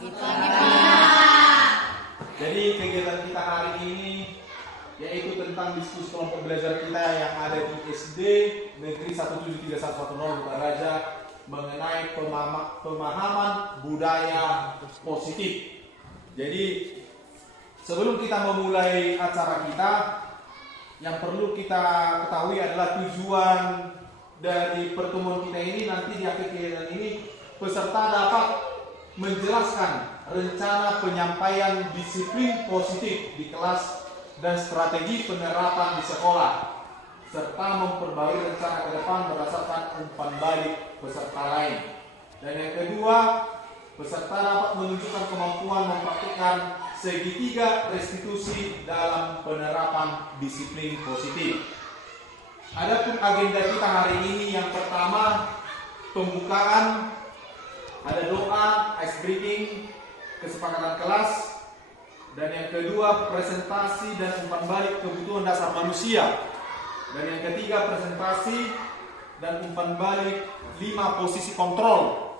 Pagi, Pak. Jadi kegiatan kita hari ini yaitu tentang diskusi kelompok belajar kita yang ada di SD Negeri 173110 Bukaraja mengenai pemahaman budaya positif. Jadi sebelum kita memulai acara kita, yang perlu kita ketahui adalah tujuan dari pertemuan kita ini. Nanti di akhir kegiatan ini peserta dapat menjelaskan rencana penyampaian disiplin positif di kelas dan strategi penerapan di sekolah, serta memperbarui rencana ke depan berdasarkan umpan balik peserta lain. Dan yang kedua, peserta dapat menunjukkan kemampuan mempraktikkan segitiga restitusi dalam penerapan disiplin positif. Adapun agenda kita hari ini, yang pertama pembukaan, ada doa, ice breaking, kesepakatan kelas, dan yang kedua presentasi dan umpan balik kebutuhan dasar manusia, dan yang ketiga presentasi dan umpan balik 5 posisi kontrol,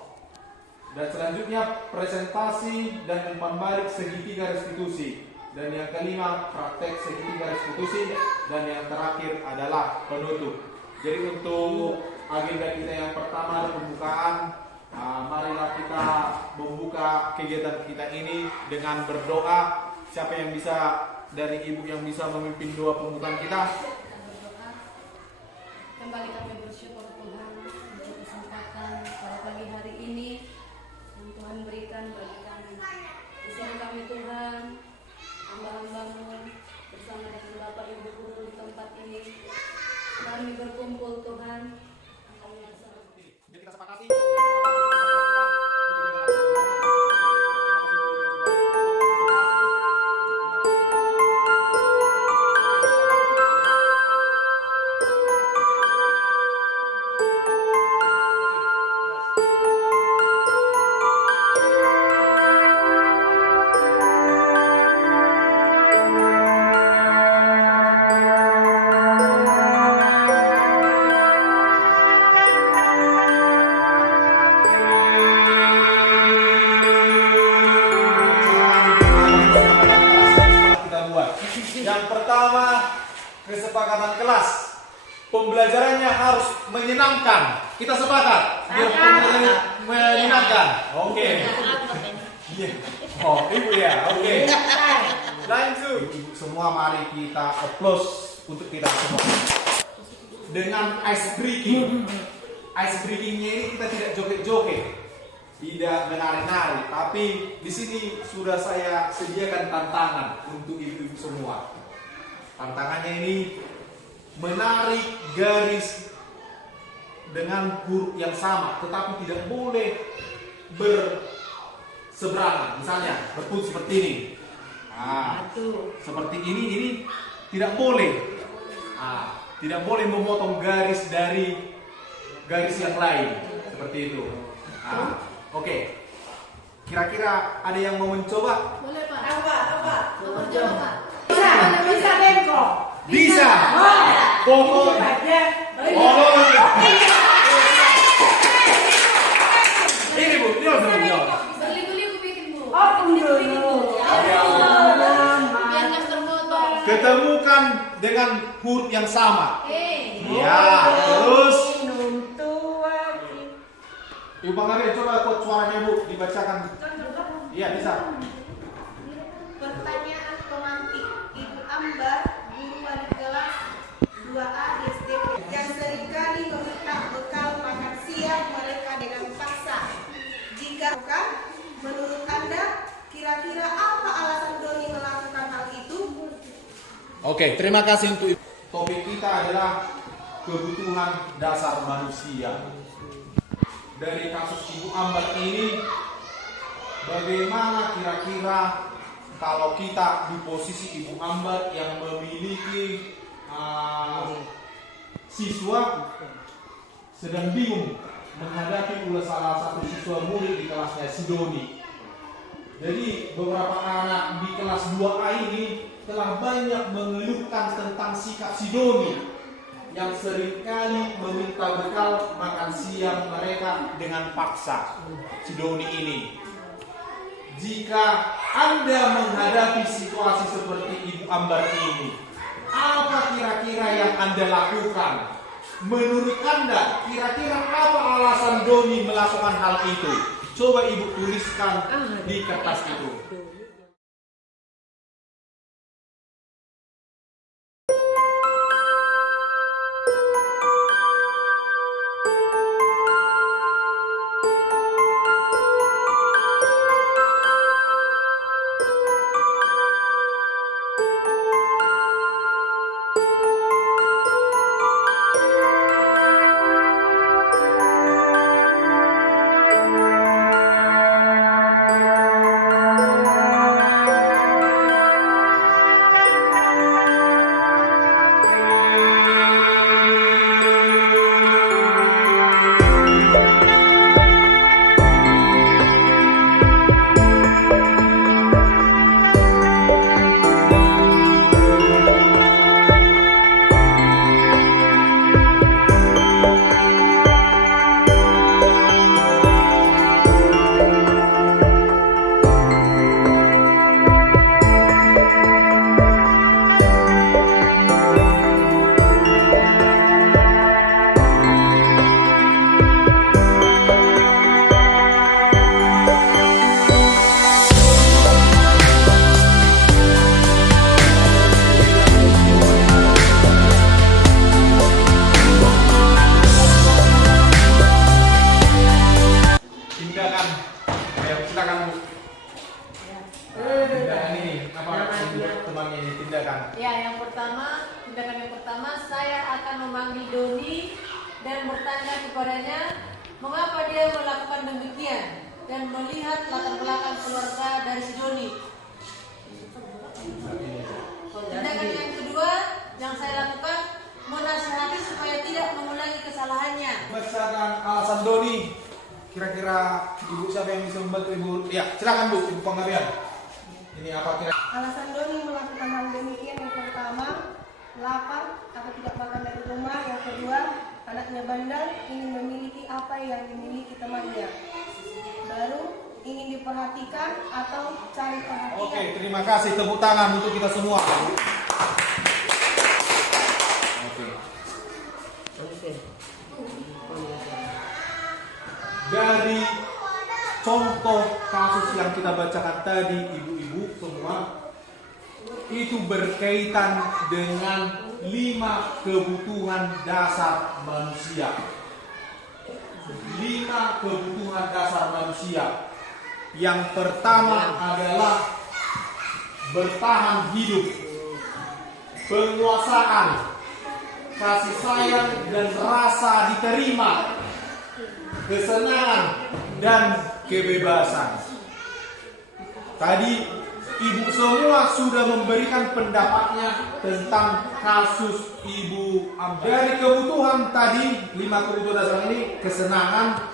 dan selanjutnya presentasi dan umpan balik segitiga restitusi, dan yang kelima praktek segitiga restitusi, dan yang terakhir adalah penutup. Jadi untuk agenda kita yang pertama adalah pembukaan. Marilah kita membuka kegiatan kita ini dengan berdoa. Siapa yang bisa dari ibu yang bisa memimpin doa pembukaan kita? Kembali kami bersyukur Tuhan untuk kesempatan pada pagi hari ini yang Tuhan berikan bagi kami. Di sini kami Tuhan, hamba-hamba-Mu bersama dengan Bapak Ibu guru di tempat ini. Kami berkumpul Tuhan. Jadi kita sepakati. Yang pertama, kesepakatan kelas. Pembelajarannya harus menyenangkan. Kita sepakat. Biar pembelajarannya menyenangkan. Oke. Oh, ibu ya. Oke. Lanjut. Ibu semua, mari kita applause untuk kita semua. Dengan ice breaking. Ice breakingnya ini kita tidak joget-joget, tidak menari-nari, tapi di sini sudah saya sediakan tantangan untuk ibu-ibu semua. Tantangannya ini menarik garis dengan huruf yang sama, tetapi tidak boleh berseberangan. Misalnya berput seperti ini. Seperti ini tidak boleh. Tidak boleh memotong garis dari garis yang lain seperti itu. Oke. Kira-kira ada yang mau mencoba? Boleh Pak. Apa? Mau coba Pak? Bisa Bengko. Bisa. Pokok. Ini Bu, dia harus menjawab. Beli-beli aku bikin Bu. Dulu. Biar nggak termotong. Ketemukan dengan huruf yang sama. Ya, terus Ibu Bang Gabriel, coba kod suaranya Bu, dibacakan. Iya, bisa. Pertanyaan pemantik. Ibu Ambar, guru wali kelas 2A di SD yang seringkali meminta bekal makan siang mereka dengan paksa. Jika bukan, menurut Anda, kira-kira apa alasan Doni melakukan hal itu? Oke, terima kasih untuk Ibu. Topik kita adalah kebutuhan dasar manusia. Dari kasus Ibu Ambar ini, bagaimana kira-kira kalau kita di posisi Ibu Ambar yang memiliki siswa sedang bingung menghadapi salah satu siswa murid di kelasnya, si Doni. Jadi beberapa anak di kelas 2A ini telah banyak mengeluhkan tentang sikap si Doni yang seringkali meminta bekal makan siang mereka dengan paksa, si Doni ini. jika Anda menghadapi situasi seperti Ibu Ambar ini, apa kira-kira yang Anda lakukan? Menurut Anda, kira-kira apa alasan Doni melakukan hal itu? Coba Ibu tuliskan di kertas itu. Tindakan yang pertama, saya akan memanggil Doni dan bertanya kepadanya mengapa dia melakukan demikian dan melihat latar belakang keluarga dari si Doni. Tindakan yang kedua yang saya lakukan, menasihati supaya tidak mengulangi kesalahannya. Berdasarkan alasan Doni, kira-kira Ibu siapa yang bisa membantu Ibu? Ya, silakan Bu, Ibu Panggabean. Ini apa kira? Alasan Doni melakukan hal demikian yang pertama, lapar atau tidak makan dari rumah. Yang kedua, anaknya bandel, ingin memiliki apa yang dimiliki temannya. Baru ingin diperhatikan atau cari perhatian. Oke, terima kasih, tepuk tangan untuk kita semua. Oke. Dari contoh kasus yang kita bacakan tadi, ibu-ibu semua, itu berkaitan dengan 5 kebutuhan dasar manusia. 5 kebutuhan dasar manusia. Yang pertama adalah bertahan hidup, penguasaan, kasih sayang dan rasa diterima, kesenangan dan kebebasan. Tadi Ibu semua sudah memberikan pendapatnya tentang kasus Ibu Ambar. Dari kebutuhan tadi, 5 kebutuhan dasar ini: kesenangan,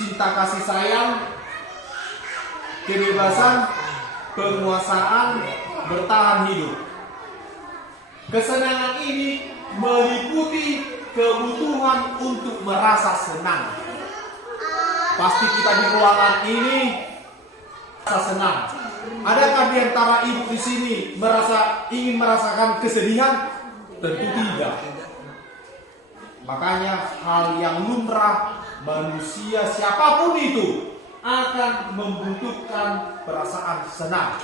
cinta kasih sayang, kebebasan, penguasaan, bertahan hidup. Kesenangan ini meliputi kebutuhan untuk merasa senang. Pasti kita di ruangan ini merasa senang. Adakah di antara ibu di sini ingin merasakan kesedihan? Tentu tidak. Makanya hal yang lumrah manusia siapapun itu akan membutuhkan perasaan senang.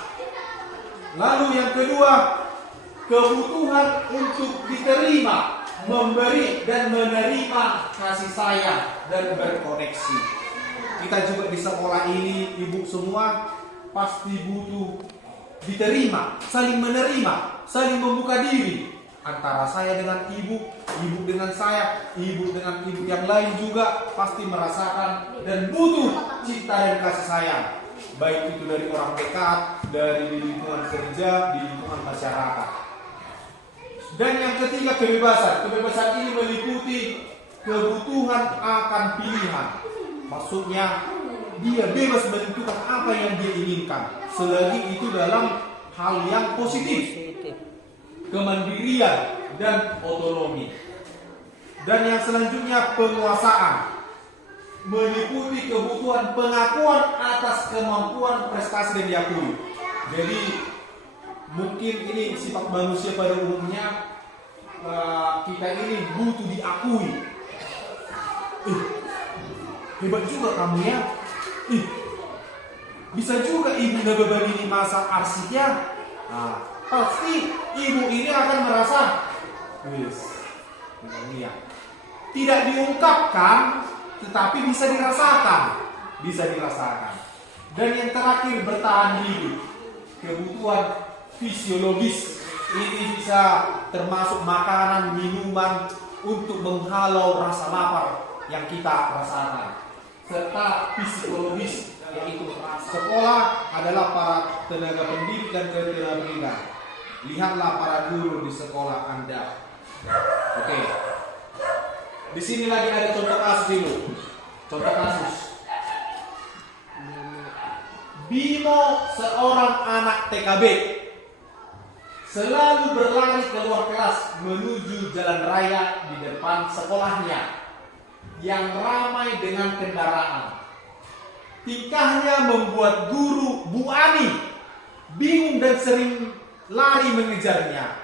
Lalu yang kedua, kebutuhan untuk diterima, memberi dan menerima kasih sayang dan berkoneksi. Kita juga di sekolah ini, ibu semua pasti butuh diterima, saling menerima, saling membuka diri. Antara saya dengan ibu, ibu dengan saya, ibu dengan ibu yang lain juga pasti merasakan dan butuh cinta dan kasih sayang. Baik itu dari orang dekat, dari lingkungan kerja, di lingkungan masyarakat. Dan yang ketiga, kebebasan. Kebebasan ini meliputi kebutuhan akan pilihan. Maksudnya dia bebas menentukan apa yang dia inginkan, selagi itu dalam hal yang positif, kemandirian dan otonomi. Dan yang selanjutnya, penguasaan. meliputi kebutuhan pengakuan atas kemampuan prestasi dan diakui. Jadi mungkin ini sifat manusia pada umumnya, kita ini butuh diakui. Hebat juga kamu ya. Bisa juga ibu berbagi masa arsipnya. Nah, pasti ibu ini akan merasa, tidak diungkapkan, tetapi bisa dirasakan. Dan yang terakhir, bertahan hidup. Kebutuhan fisiologis ini bisa termasuk makanan, minuman untuk menghalau rasa lapar yang kita rasakan, serta psikologis, yaitu sekolah adalah para tenaga pendidik dan tenaga pendidik. Lihatlah para guru di sekolah Anda. Oke. Di sini lagi ada contoh kasus dulu. Contoh kasus. Bimo, seorang anak TKB, selalu berlari keluar kelas menuju jalan raya di depan sekolahnya yang ramai dengan kendaraan. Tingkahnya membuat guru Bu Ani bingung dan sering lari mengejarnya.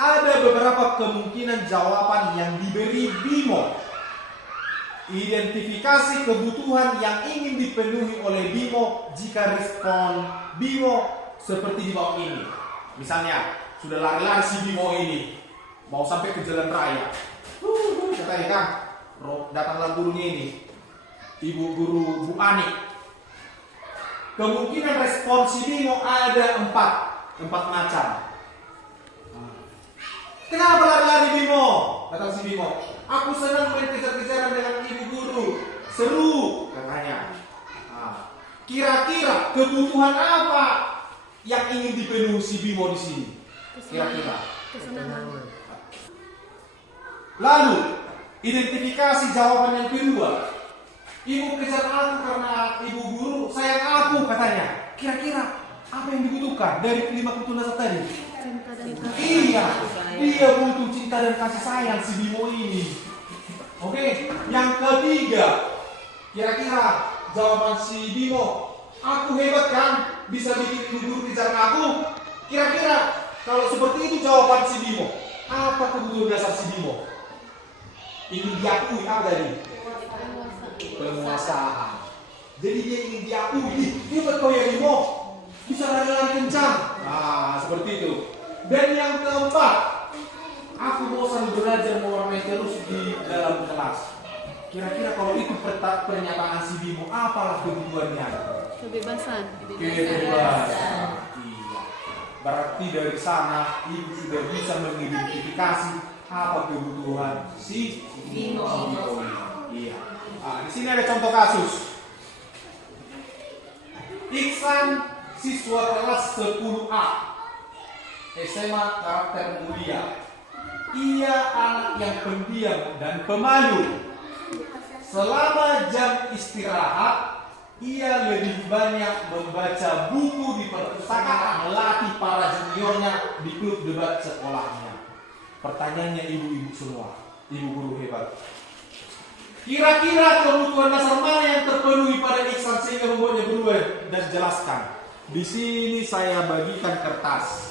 Ada beberapa kemungkinan jawaban yang diberi Bimo. Identifikasi kebutuhan yang ingin dipenuhi oleh Bimo jika respon Bimo seperti di bawah ini. Misalnya, sudah lari-lari si Bimo ini, mau sampai ke jalan raya. Katanya kan, datanglah gurunya ini, ibu guru Bu Ani. Kemungkinan respon si Bimo ada empat macam. Kenapa lari-lari Bimo? Kata si Bimo, aku senang main kejar-kejaran dengan ibu guru. Seru, katanya. Kira-kira kebutuhan apa yang ingin dipenuhi si Bimo di sini? Kira-kira. Lalu, identifikasi jawaban yang kedua. Ibu kejar aku karena ibu guru sayang aku, katanya. Kira-kira apa yang dibutuhkan dari kelima kebutuhan tadi? Iya, dia butuh cinta dan kasih sayang si Bimo ini. Oke, yang ketiga, kira-kira jawaban si Bimo, aku hebat kan, bisa bikin ibu guru kejar aku. Kira-kira kalau seperti itu jawaban si Bimo, apa kebutuhan dasar si Bimo? Ingin diakui apa tadi? Penguasaan. Jadi dia ingin diakui, hebat kau ya Bimo, bisa lari-lari kencang. Nah, seperti itu. Dan yang keempat, aku bosan belajar mewarnai terus di dalam kelas. Kira-kira kalau itu pernyataan si Bimo, apalah kebutuhannya? Kebebasan. Kebebasan. Iya. Berarti dari sana ibu sudah bisa mengidentifikasi apa kebutuhan si Bimo. Iya. Di sini ada contoh kasus. Iksan, siswa kelas 10A, SMA karakter mulia. Ia anak yang pendiam dan pemalu. Selama jam istirahat, ia lebih banyak membaca buku di perpustakaan, melatih para juniornya di klub debat sekolahnya. Pertanyaannya ibu-ibu semua, ibu guru hebat. Kira-kira kebutuhan dasar mana yang terpenuhi pada Iksan sehingga membuatnya berubah dan jelaskan. Di sini saya bagikan kertas.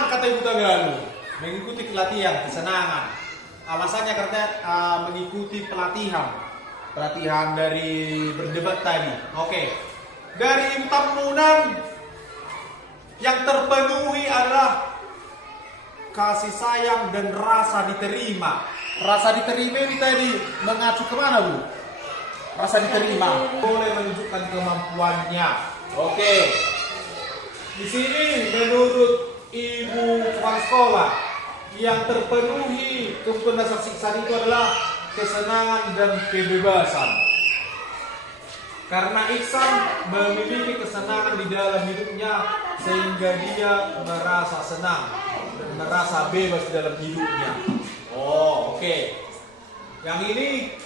Senang kata Ibu Tagalu, mengikuti pelatihan, kesenangan. Alasannya karena mengikuti pelatihan dari berdebat tadi. Oke. Dari Ibu Tammunan yang terpenuhi adalah kasih sayang dan rasa diterima. Rasa diterima ini tadi mengacu kemana, Bu? Rasa diterima boleh menunjukkan kemampuannya. Oke. Di sini menurut Ibu Kepala Sekolah yang terpenuhi kebutuhan dasar siksaan itu adalah kesenangan dan kebebasan. Karena Iksan memiliki kesenangan di dalam hidupnya sehingga dia merasa senang dan merasa bebas di dalam hidupnya. Oh, oke. Yang ini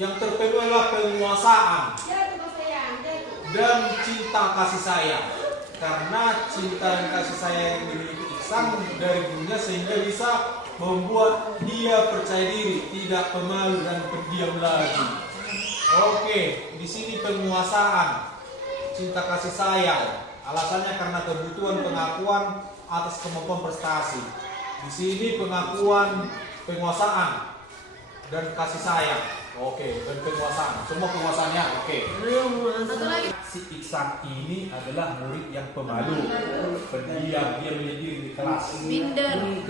yang terpenuhi adalah penguasaan dan cinta kasih sayang. Karena cinta dan kasih sayang yang dimiliki Iksan dari gurunya sehingga bisa membuat dia percaya diri, tidak pemalu dan pendiam lagi. Oke, di sini penguasaan, cinta kasih sayang. Alasannya karena kebutuhan pengakuan atas kemampuan prestasi. Di sini pengakuan, penguasaan dan kasih sayang. Oke, dan penguasaan. Semua penguasaannya. Oke. Satu lagi. Si Iksan ini adalah murid yang pemalu, pendiam, dia menyendiri di kelas. Minder.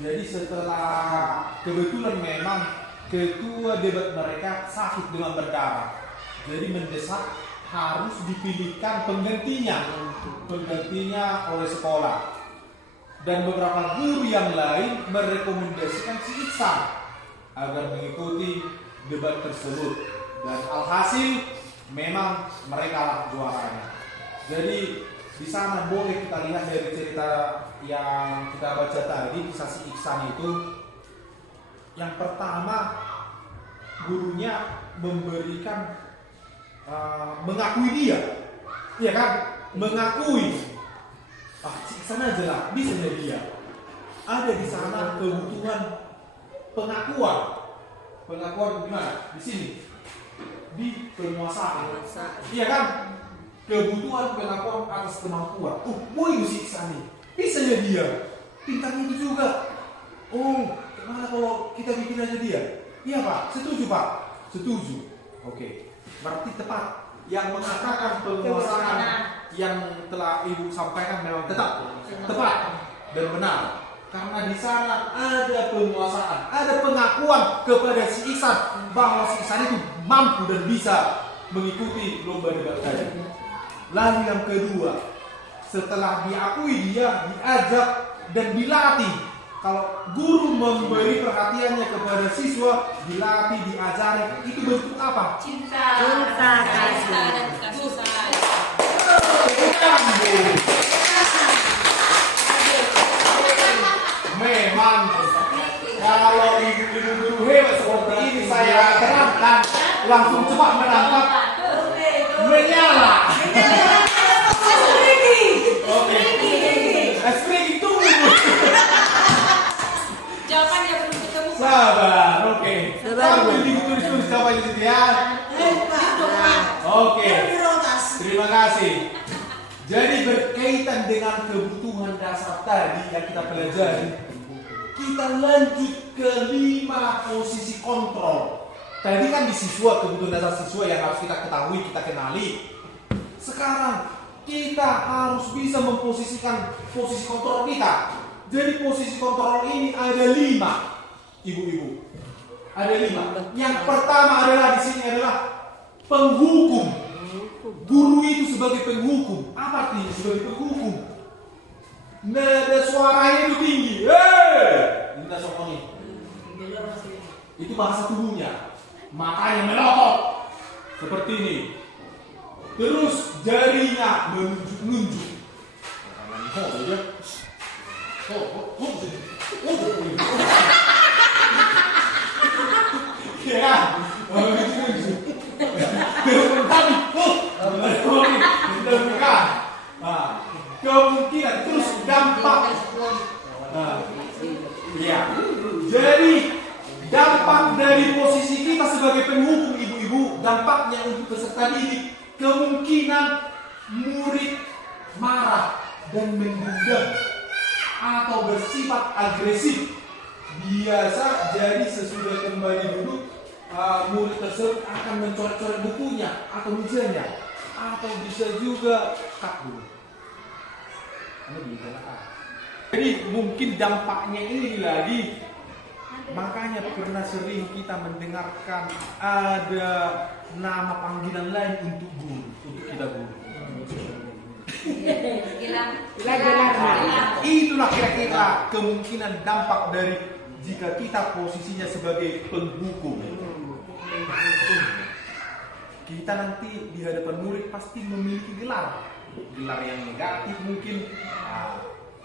Jadi setelah kebetulan memang ketua debat mereka sakit demam berdarah, jadi mendesak harus dipilihkan penggantinya oleh sekolah. Dan beberapa guru yang lain merekomendasikan si Iksan agar mengikuti debat tersebut. Dan alhasil memang mereka lah juaranya. Jadi di sana boleh kita lihat dari cerita yang kita baca tadi, kisah si Iksan itu. Yang pertama, gurunya memberikan mengakui dia, ya kan? Mengakui, si Iksan aja lah, bisa jadi dia. Ada di sana kebutuhan pengakuan gimana? Di sini, di penguasaan, iya kan? Kebutuhan pengakuan atas kemampuan. Boy si Iksan nih, bisa jadi dia. Pintarnya itu juga. Gimana kalau kita bikin aja dia? Iya Pak, setuju Pak? Setuju. Oke, berarti tepat. Yang mengatakan penguasaan yang telah Ibu sampaikan memang tepat dan benar. Karena di sana ada penguasaan, ada pengakuan kepada si Iksan bahwa si Iksan itu mampu dan bisa mengikuti lomba debat tadi. Lalu yang kedua, setelah diakui dia, diajak dan dilatih. Kalau guru memberi perhatiannya kepada siswa, dilatih, diajari, itu bentuk apa? Cinta kasih dan kasih sayang. Memang kalau ibu-ibu guru hebat seperti ini saya terangkan langsung cepat menangkap, menyala. Oke. Spring tunggu. Jawabannya belum ketemu. Sabar, oke. Sambil ditulis jawabannya di situ ya. Oke. Terima kasih. Jadi berkaitan dengan kebutuhan dasar tadi yang kita pelajari, kita lanjut ke 5 posisi kontrol. Tadi kan di siswa, kebutuhan dasar siswa yang harus kita ketahui, kita kenali. Sekarang kita harus bisa memposisikan posisi kontrol kita. Jadi posisi kontrol ini ada 5, ibu-ibu. Ada 5. Yang pertama adalah di sini adalah penghukum. Guru itu sebagai penghukum. Apa artinya sebagai penghukum? Nada suaranya itu tinggi. Minta sokoni. Itu bahasa tubuhnya. Matanya melotot seperti ini. Terus jarinya menunjuk-nunjuk. Ya, kemungkinan terus dampak. Ya, jadi dampak dari posisi kita sebagai penghukum, ibu-ibu, dampaknya untuk peserta didik, kemungkinan murid marah dan mengundang atau bersifat agresif. Biasa jadi sesudah kembali duduk, murid tersebut akan mencoret-coret bukunya atau mejanya, atau bisa juga cut dulu. Jadi mungkin dampaknya ini lagi. Makanya pernah sering kita mendengarkan ada nama panggilan lain untuk guru, untuk kita guru. Itulah kira-kira kemungkinan dampak dari jika kita posisinya sebagai penghukum. Kita nanti di hadapan murid pasti memiliki gelar yang negatif mungkin.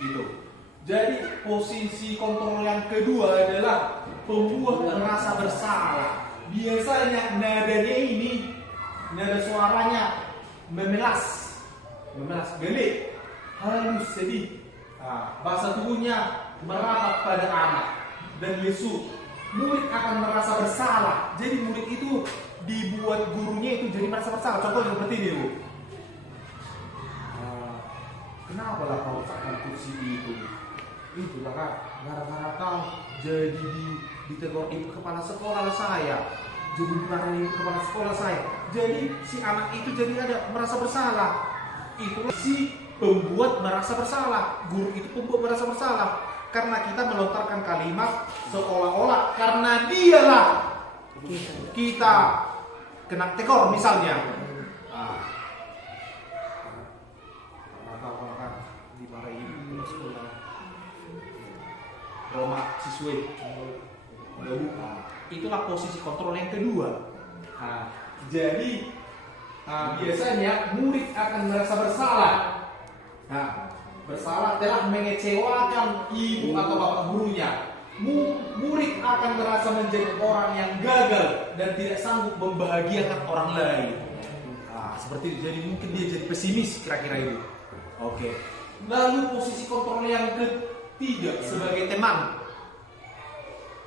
Itu. Jadi posisi kontrol yang kedua adalah pembuat merasa bersalah. Biasanya nadanya ini, nada suaranya memelas, gelik, halus, sedih. Bahasa tubuhnya merapat pada anak dan lesu. Murid akan merasa bersalah. Jadi murid itu dibuat gurunya itu jadi merasa bersalah. Contohnya seperti ini, Bu. Kenapa lah kau letakkan kursi itu? Itulah Kak, gara-gara kau jadi ditegur ibu kepala sekolah saya, jadi dimarahin kepala sekolah saya. Jadi si anak itu jadi ada merasa bersalah. Itulah si pembuat merasa bersalah. Guru itu pembuat merasa bersalah karena kita melontarkan kalimat seolah-olah karena dialah kita kena tekor misalnya. Dimarahin sekolah. Roma siswe. Itulah posisi kontrol yang kedua. Jadi biasanya murid akan merasa bersalah. Bersalah telah mengecewakan ibu atau bapak gurunya. Murid akan merasa menjadi orang yang gagal dan tidak sanggup membahagiakan orang lain. Seperti itu. Jadi mungkin dia jadi pesimis kira-kira itu. Oke. Lalu posisi kontrol yang ketiga sebagai teman.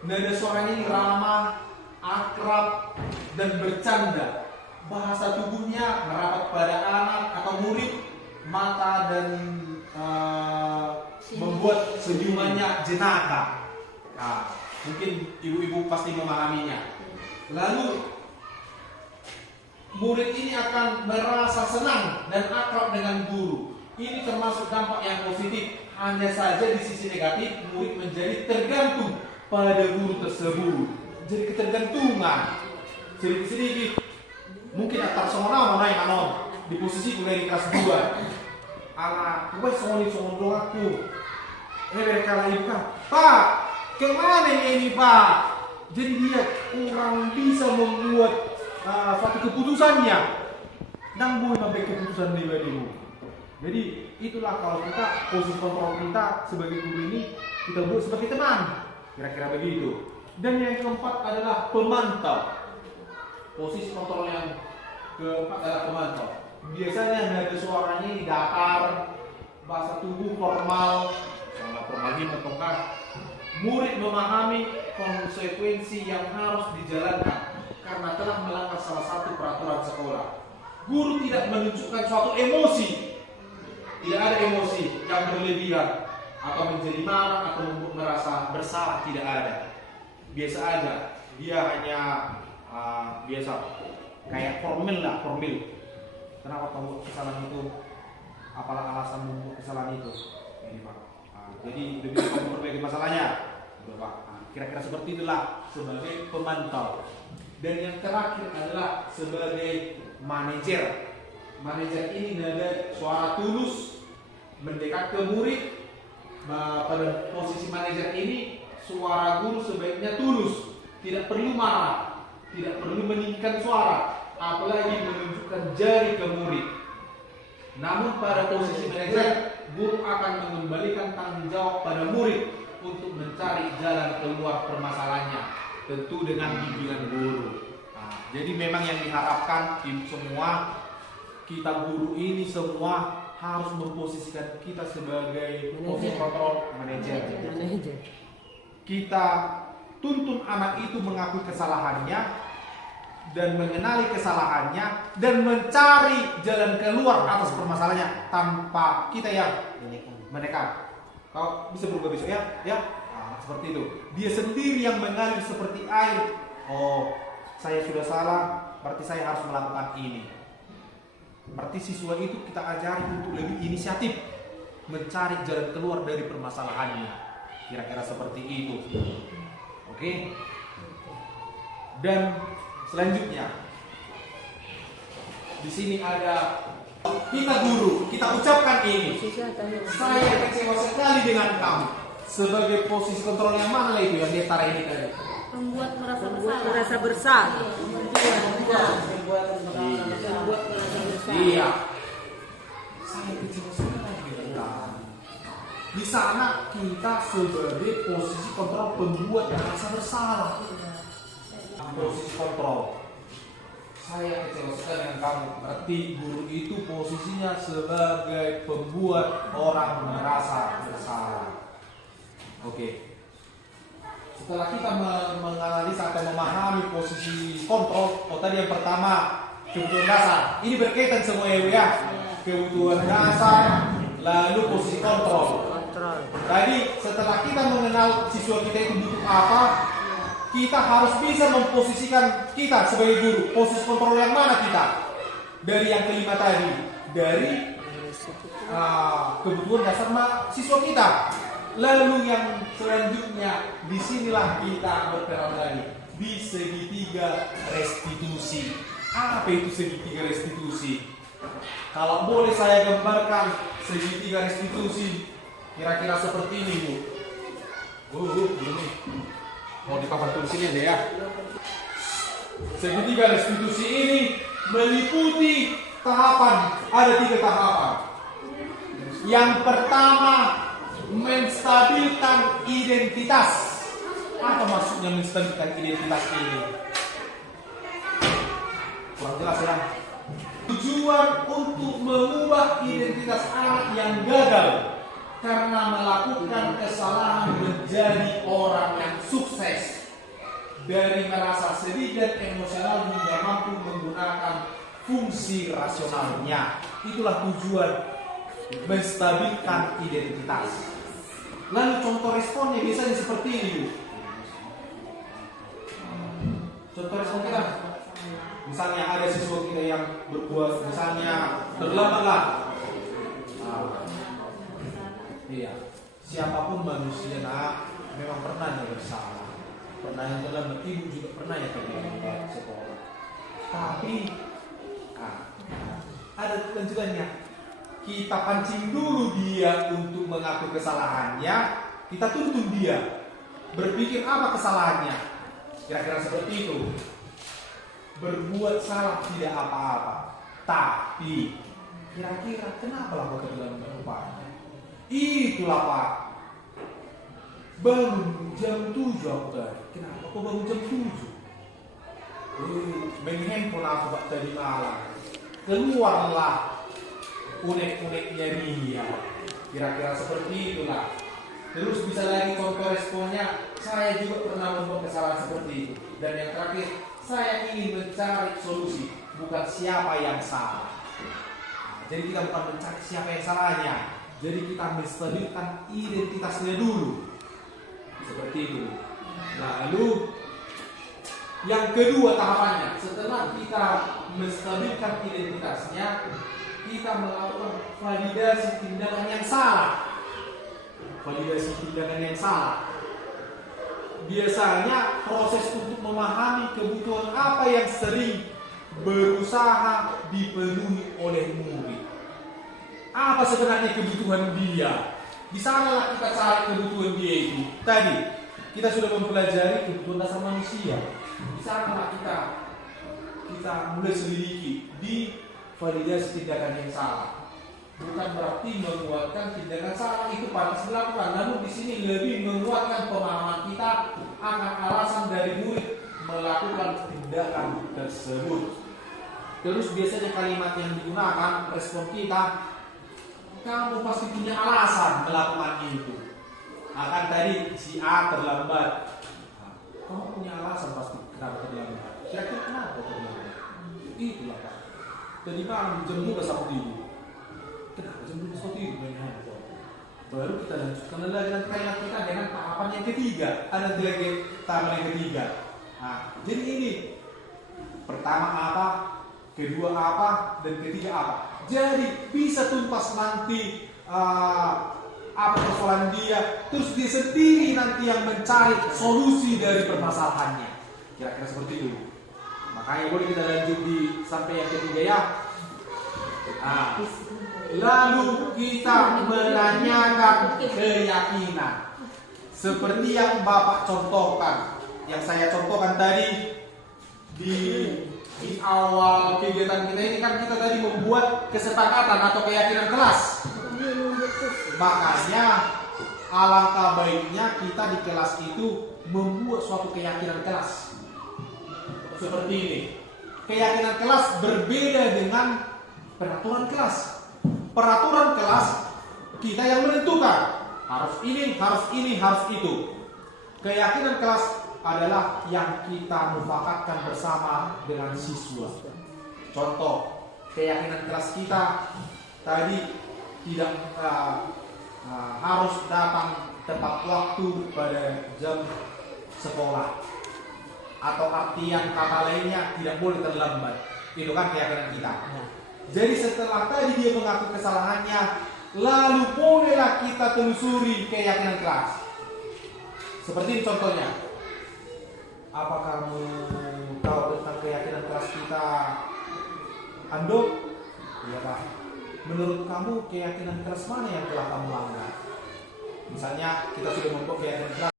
Nada suaranya ini ramah, akrab, dan bercanda. Bahasa tubuhnya merapat pada anak atau murid, mata dan membuat senyumannya jenaka. Mungkin ibu-ibu pasti memahaminya. Lalu murid ini akan merasa senang dan akrab dengan guru. Ini termasuk dampak yang positif. Hanya saja di sisi negatif, murid menjadi tergantung pada guru tersebut. Jadi ketergantungan sedikit-sedikit. Mungkin antar semua naik anon di posisi kuliah di kelas 2. Anak, gue songong dong aku. Mereka lagi bukan. Pak, kemana ini Pak? Jadi dia kurang bisa membuat suatu keputusannya. Dan boleh sampai keputusan pribadimu. Jadi itulah kalau kita posisi kontrol kita sebagai guru ini kita buat sebagai teman, kira-kira begitu. Dan yang keempat adalah pemantau. Posisi kontrol yang keempat adalah pemantau. Biasanya nada suaranya ini datar, bahasa tubuh formal, sama formalin atau murid memahami konsekuensi yang harus dijalankan karena telah melanggar salah satu peraturan sekolah. Guru tidak menunjukkan suatu emosi. Tidak ada emosi yang berlebihan atau menjadi marah atau merasa bersalah, tidak ada. Biasa aja. Dia hanya biasa kayak formil. Kenapa kamu kesalahan itu? Apalah alasan membuat kesalahan itu? Ini Pak. Jadi lebih kamu perbaiki masalahnya. Pak. Kira-kira seperti itulah sebagai pemantau. Dan yang terakhir adalah sebagai manajer. Manajer ini nada suara tulus mendekat ke murid. Pada posisi manajer ini suara guru sebaiknya tulus, tidak perlu marah, tidak perlu meninggikan suara, apalagi menunjukkan jari ke murid. Namun pada posisi manajer, guru akan mengembalikan tanggung jawab pada murid untuk mencari jalan keluar permasalahannya, tentu dengan bimbingan guru. Jadi memang yang diharapkan semua kita guru ini semua harus memposisikan kita sebagai posisi kontrol manajer. Kita tuntun anak itu mengakui kesalahannya dan mengenali kesalahannya dan mencari jalan keluar atas permasalahannya tanpa kita yang menekan. Kau bisa berubah besok ya? Ya? Nah, seperti itu. Dia sendiri yang mengalir seperti air. Oh, saya sudah salah, berarti saya harus melakukan ini. Berarti siswa itu kita ajari untuk lebih inisiatif, mencari jalan keluar dari permasalahannya. Kira-kira seperti itu. Oke? Dan selanjutnya, di sini ada kita guru, kita ucapkan ini. Saya kecewa sekali dengan kamu. Sebagai posisi kontrol yang mana itu yang dia tarik ini tadi? Membuat merasa bersalah. Merasa bersalah. Iya. Saya kecewa sekali dengan kamu. Di sana kita sebagai posisi kontrol pembuat yang merasa bersalah. Posisi kontrol. Saya kecewa sekali dengan kamu. Berarti guru itu posisinya sebagai pembuat orang merasa bersalah. Oke. Setelah kita menganalisa atau memahami posisi kontrol, tadi yang pertama kebutuhan dasar. Ini berkaitan semua ya. Kebutuhan dasar, lalu posisi kontrol. Tadi setelah kita mengenal siswa kita itu butuh apa, kita harus bisa memposisikan kita sebagai guru. Posisi kontrol yang mana kita? Dari yang kelima tadi, dari kebutuhan dasar siswa kita. Lalu yang selanjutnya, disinilah kita berperan lagi di segitiga restitusi. Apa itu segitiga restitusi? Kalau boleh saya gambarkan segitiga restitusi, kira-kira seperti ini, Bu. Ini. Mau di papan tulis ini deh ya. Segitiga restitusi ini meliputi tahapan, ada 3 tahapan. Yang pertama, menstabilkan identitas. Apa maksudnya menstabilkan identitas ini? Kurang jelas ya. Tujuan untuk mengubah identitas anak yang gagal karena melakukan kesalahan menjadi orang yang sukses, dari merasa sedih dan emosional hingga mampu menggunakan fungsi rasionalnya. Itulah tujuan menstabilkan identitas. Lalu contoh responnya biasanya seperti ini, Bu. Contoh respon kita, misalnya ada siswa kita yang berbuat, misalnya terlambatlah. Iya, siapapun manusia memang pernah yang bersalah, pernah yang terlambat. Ibu juga pernah yang terlambat sekolah. Tapi ada lanjutannya. Kita pancing dulu dia untuk mengaku kesalahannya, kita tuntun dia berpikir apa kesalahannya. Kira-kira seperti itu. Berbuat salah tidak apa-apa, tapi kira-kira kenapa lah kau terlambat rupanya? Itulah Pak, bangun jam 7 aku tadi. Kenapa kau bangun jam 7? Main handphone aku Pak tadi malam. Keluarlah unek-uneknya dia. Kira-kira seperti itulah. Terus bisa lagi contoh responnya, saya juga pernah membuat kesalahan seperti itu. Dan yang terakhir, saya ingin mencari solusi, bukan siapa yang salah. Jadi kita bukan mencari siapa yang salahnya, jadi kita menstabilkan identitasnya dulu. Seperti itu. Lalu yang kedua tahapannya, setelah kita menstabilkan identitasnya, kita melakukan validasi tindakan yang salah. Validasi tindakan yang salah. Biasanya proses untuk memahami kebutuhan apa yang sering berusaha dipenuhi oleh murid. Apa sebenarnya kebutuhan dia? Di sanalah kita cari kebutuhan dia itu. Tadi kita sudah mempelajari kebutuhan dasar manusia. Di sanalah kita mulai selidiki di validasi tindakan yang salah. Bukan berarti menguatkan tindakan salah itu pantas dilakukan, namun di sini lebih menguatkan pemahaman kita akan alasan dari murid melakukan tindakan tersebut. Terus biasanya kalimat yang digunakan respon kita, kamu pasti punya alasan melakukan itu. Akan tadi si A terlambat, kamu punya alasan pasti kenapa terlambat. Kira-kira kenapa terlambat? Itulah Pak. Tadi malam jam 2 sampai tidur. Kenapa jam 2 sampai tidur main handphone? Baru kita lanjutkan lagi nanti kalimat kita dengan tahapan yang ketiga. Ada nanti lagi tahapan yang ketiga. Nah, jadi ini pertama apa, kedua apa, dan ketiga apa. Jadi bisa tuntas nanti apa persoalan dia, terus dia sendiri nanti yang mencari solusi dari permasalahannya. Kira-kira seperti itu. Makanya boleh kita lanjut di sampai yang ketiga ya. Nah, lalu kita menanyakan keyakinan. Seperti yang Bapak contohkan, yang saya contohkan tadi di awal kegiatan kita ini kan kita tadi membuat kesepakatan atau keyakinan kelas. Makanya alangkah baiknya kita di kelas itu membuat suatu keyakinan kelas. Seperti ini. Keyakinan kelas berbeda dengan peraturan kelas. Peraturan kelas kita yang menentukan. Harus ini, harus ini, harus itu. Keyakinan kelas adalah yang kita mufakatkan bersama dengan siswa. Contoh, keyakinan kelas kita tadi tidak harus datang tepat waktu pada jam sekolah. Atau artian kata lainnya tidak boleh terlambat. Itu kan keyakinan kita. Jadi setelah tadi dia mengaku kesalahannya, lalu bolehlah kita telusuri keyakinan kelas. Seperti ini contohnya. Apa kamu tahu tentang keyakinan kelas kita, Ando? Iya Pak. Menurut kamu keyakinan kelas mana yang telah kamu langgar? Misalnya kita sudah membuat keyakinan kelas